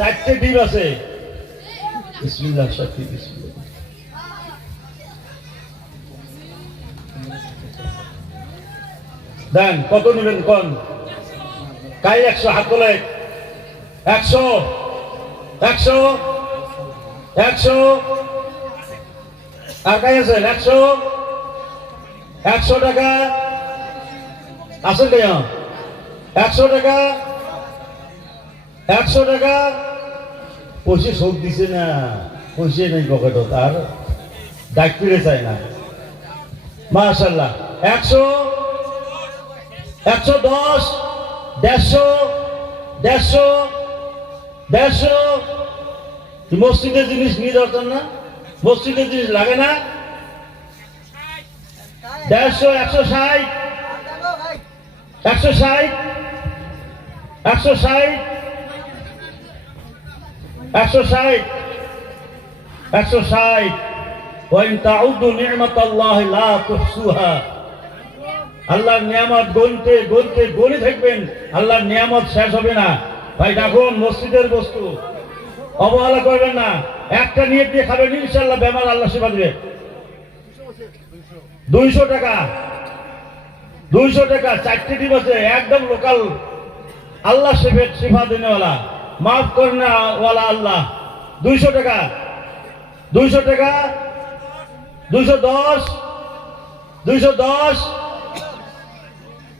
চারটে ডিম আছে। বিসমিল্লাহ শফি বিসমিল্লাহ। দেন কত নেবেন কোন? কাই 100 হাত তোলে। 100 100 100 আর কাই আছেন 100 100 টাকা আছেন কে? 100 টাকা 100 টাকা পয়সা শোধ দিছে না, পয়সা নেই পকেটত আর ডাক ফিরে চায় না। মাশাআল্লাহ 100 110 150 150 150 মসজিদের জিনিস নিয়ে দরকার না, মসজিদের জিনিস লাগে না। 150 160 160 160 160 160 ওয়াইন তাউদু নি'মাতাল্লাহি লা তুহসুহা। আল্লাহর নিয়ামত গুনতে গুনতে গুনে থাকবেন, আল্লাহর নিয়ামত শেষ হবে না। ভাই দেখুন মসজিদের বস্তু অবহেলা করবেন না। একটা নিয়ে দিয়ে খাবেন ইনশাআল্লাহ বেমার আল্লাহ সেবা দিবে। 200 টাকা 200 টাকা চারটি ডিম আছে একদম লোকাল। আল্লাহ সেবা দেনেওয়ালা মাফ করেন ওয়ালা আল্লাহ। 200 টাকা 200 টাকা 210 210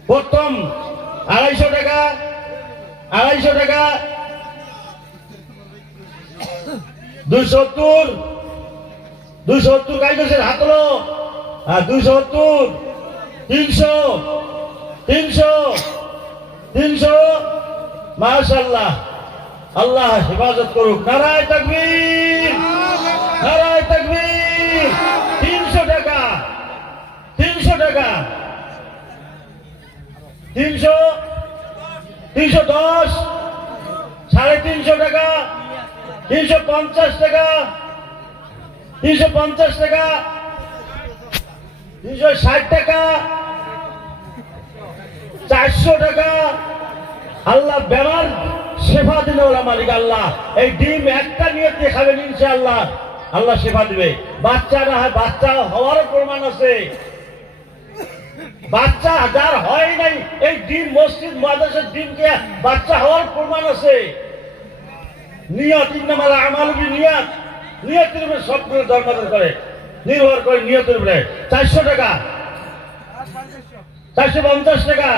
প্রথম 250 টাকা 250 টাকা 270 270 কাইতেছেন হাত তোলো। 270 300 300 300 মাশাআল্লাহ। আল্লাহ হেফাজত করুক। নারায়ে তাকবীর নারায়ে তাকবীর। 300 টাকা 300 টাকা 300 310 350 টাকা 350 টাকা 350 টাকা 360 টাকা 400 টাকা। আল্লাহ বেমার সেবা দিলে ওরা মালিক আল্লাহ। এই ডিম একটা নিয়ে খাবেন ইনশাআল্লাহ আল্লাহ সেবা দিবে। বাচ্চা না হয় বাচ্চা হওয়ারও প্রমাণ আছে। বাচ্চা যার হয় নাই এই ডিম মসজিদ মাদ্রাসার ডিমকে বাচ্চা হওয়ার প্রমাণ আছে। নিয়ত ইন্নামাল আমালু বিনিয়াত। নিয়তের উপরে সব করে ধর্মান্তর করে নির্ভর করে নিয়তের উপরে। 400 টাকা 450 টাকা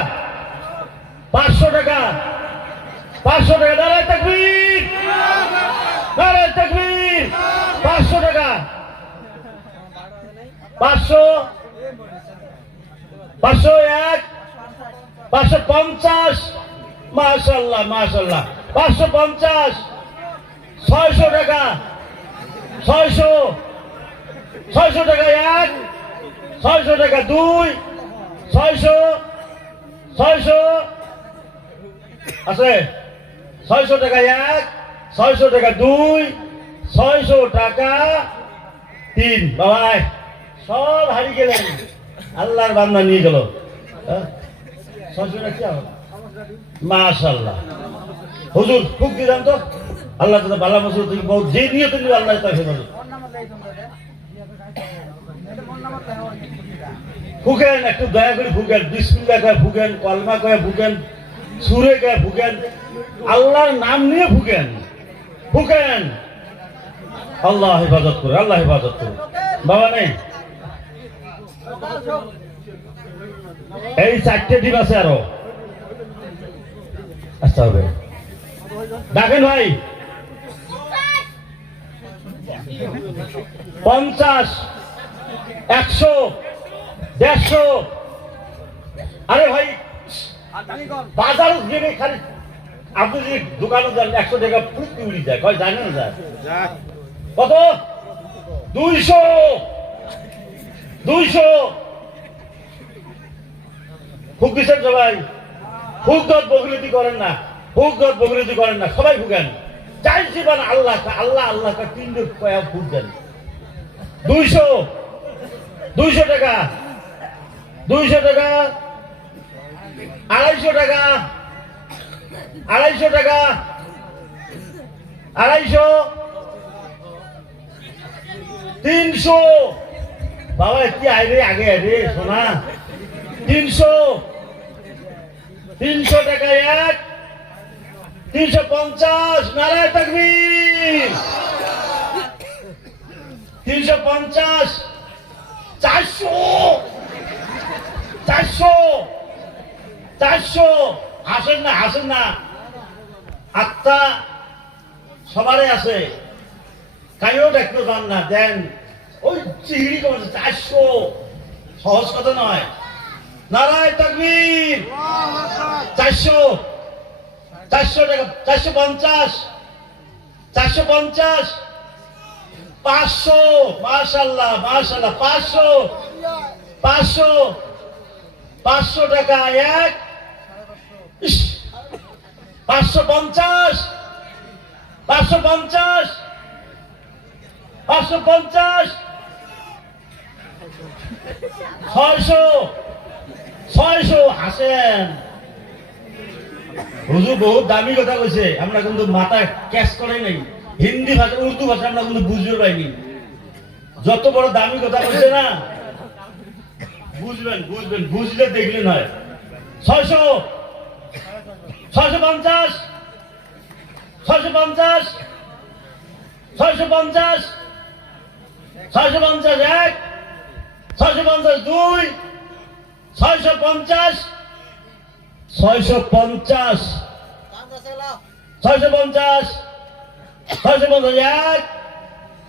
500 টাকা 500 টাকা। নারায়ে তাকবীর নারায়ে তাকবীর। 500 টাকা 500 501 550 মাশাআল্লাহ মাশাআল্লাহ 550 600 টাকা 600 টাকা 1 600 টাকা 2 600 আছে 600 টাকা 1 600 টাকা 2 600 টাকা 3। বাবাই সব হারিয়ে গেলেন, আল্লাহর বান্দা নিয়ে গেল। 600 টাকা কি হবে? মাশাআল্লাহ হুজুর খুব দিলাম তো আল্লাহ তাআলা ভালো মসজিদ থেকে বহুত যে নিয়তে নিয়ে আল্লাহ তাআলা হেফাজত। ফুকেন একটু দয়া করে ফুকেন, বিসমিল্লাহ কয়ে ফুকেন, কলমা কয়ে ফুকেন, সুরে কয়ে ফুকেন, আল্লাহর নাম নিয়ে ফুকেন ফুকেন। আল্লাহ হেফাজত করে আল্লাহ হেফাজত করে। বাবা নেই এই 4টে ডিম আছে আরো আসতে হবে। দেখেন ভাই 50 100 150। আরে ভাই বাজার গেলে খালি আপনি যদি দোকানে যান 100 টাকা ফুট উড়ি যায় কয় জানেন না কত? 200 200 ফুক দিচ্ছেন সবাই। ফুক দত বগরিতি করেন না, ফুক দত বগরিতি করেন না, সবাই ফুকেন। যাই জীবন আল্লাহ আল্লাহ আল্লাহ 3 কয়া ফুক দেন। 200 200 টাকা 200 টাকা 250 টাকা 250 টাকা 250 300 বাবা কি আইরে আগে আইরে সোনা 300 টাকা এক 350 নারায় তাকবীর 350 400 আসেন না আত্মা সবারই আছে কাইও দেখতে পান না দেন ওই চিড়ি করছে 400 সহজ কথা নয় নারায় তাকবীর 400 টাকা 450 500 মাশাআল্লাহ 500 টাকা এক 550 600 হাসেন হুজুর বহুত দামি কথা কইছে আমরা কিন্তু মাথায় ক্যাচ করে নাই হিন্দি ভাষা উর্দু ভাষা আমরা কিন্তু বুঝতে পাইনি যত বড় দামি কথা কইছে না বুঝবেন বুঝলে দেখলে নয় 650 এক 650 দুই 650 এক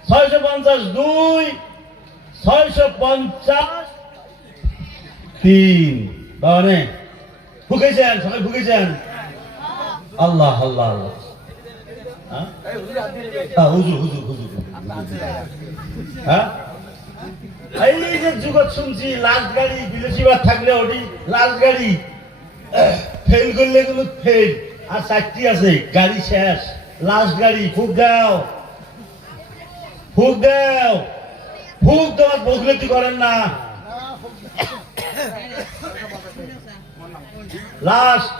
650 দুই 650 তিন বাবানে ফুকেছেন সবাই ফুকেছেন আল্লাহ হুজুর হ্যাঁ এই যে যুগত শুনছি লাস্ট গাড়ি বিলেসিবার থাকলে ওটি লাস্ট গাড়ি ফেল করলে কিন্তু ফেল আর 4টি আছে গাড়ি শেষ লাস্ট গাড়ি ফুক দেওয়ার বদলতি করেন না লাস্ট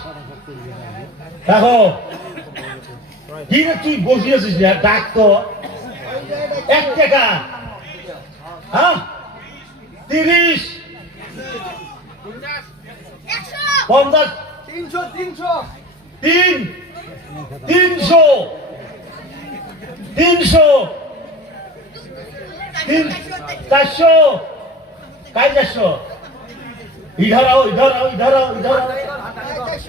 দেখো কি রে তুই বসিয়েছিস ডাক তো 1 টাকা হ্যাঁ 30 50 300 400 काय 400 इधर आओ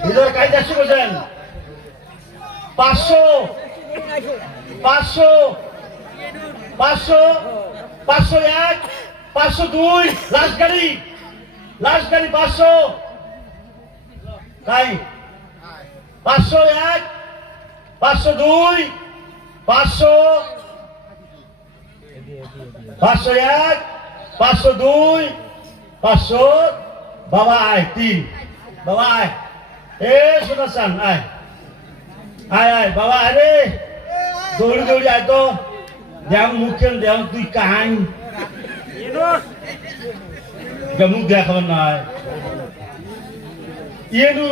इधर काय 400 বলেন 500 এক 502 লাস্ট গাড়ি 500 কাই 501 502 501 502 500 বাবা আয় 3 বাবা আয় এ শোনাসান আয় বাবা আরে দৌড়ি আয় তো দেখ মুখেন দেখ তুই কাহান মুখ দেখাবেন নয় ইয়েনু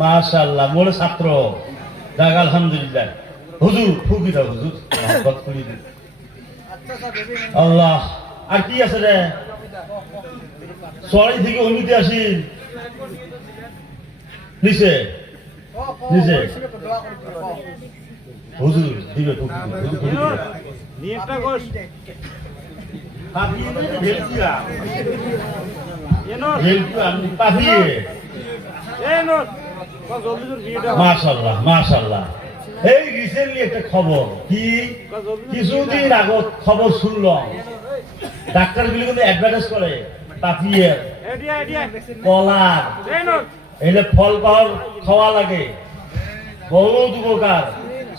মাশাআল্লাহ মোর ছাত্র যাক আলহামদুলিল্লাহ হুজুর ফুকি দাও হুজুর আল্লাহ আর কি আছে রে সরি থেকে অনুমতি আসি নিচে হুজুর দিবে নিয়মটা কোস পাপিয়ে ঢেলছিয়া আমি পাপিয়ে মাশাআল্লাহ এই রিসেন্টলি একটা খবর কি কিছুদিন আগত খবর শুনলাম ডাক্তার গুলি কিন্তু অ্যাডভার্টাইজ করে পাপিয়ে কলার এলে ফল পাওয়ার খাওয়া লাগে বহুত উপকার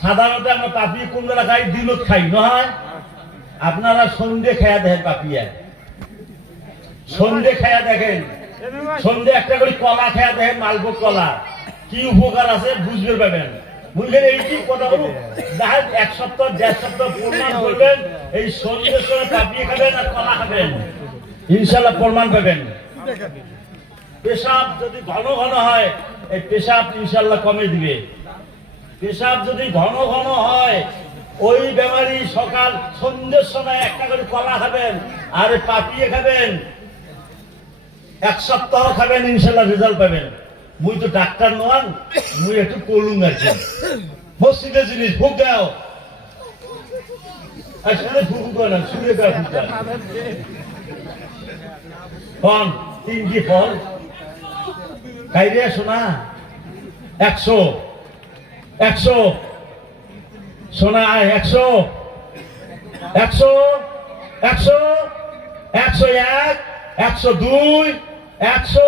সাধারণত আমরা পাপিয়ে কোন বেলা খাই দিনত খাই নহয় আপনারা সন্ধ্যে খায়া দেখেন পাপিয়া সন্ধ্যে খায়া দেখেন সন্ধ্যে একটা করে কলা খায়া দেখেন মালভোগ কলা কি উপকার আছে বুঝতে পারবেন বুঝলেন এইটি কথা বলু যার 1 সপ্তাহ 1.5 সপ্তাহ প্রমাণ করবেন এই সন্ধ্যের সময় পাপিয়ে খাবেন আর কলা খাবেন ইনশাআল্লাহ প্রমাণ পাবেন পেশাব যদি ঘন হয় এই পেশাব ইনশাআল্লাহ কমে দিবে পেশাব যদি ঘন ঘন হয় ওই বেমারি সকাল সন্ধ্যের সময় একটা করে কলা খাবেন আর পাপিয়ে খাবেন, 1 সপ্তাহ খাবেন, ইনশাল্লাহ রেজাল্ট পাবেন। মুই তো ডাক্তার নন, মুই একটু কলুম আছি। মসজিদের জিনিস ভোগ দাও, আসলে ফুকু করে না, সুরে করে ফুক দাও। ফল 3টি ফল খাইরে শোনা 100 100 সোনা 100 100 100 101 102 100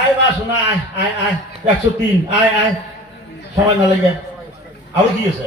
আয় বা শোনা আয় আয় আয় 103 আয় আয় সময় না লাগে আরো দিয়েছে।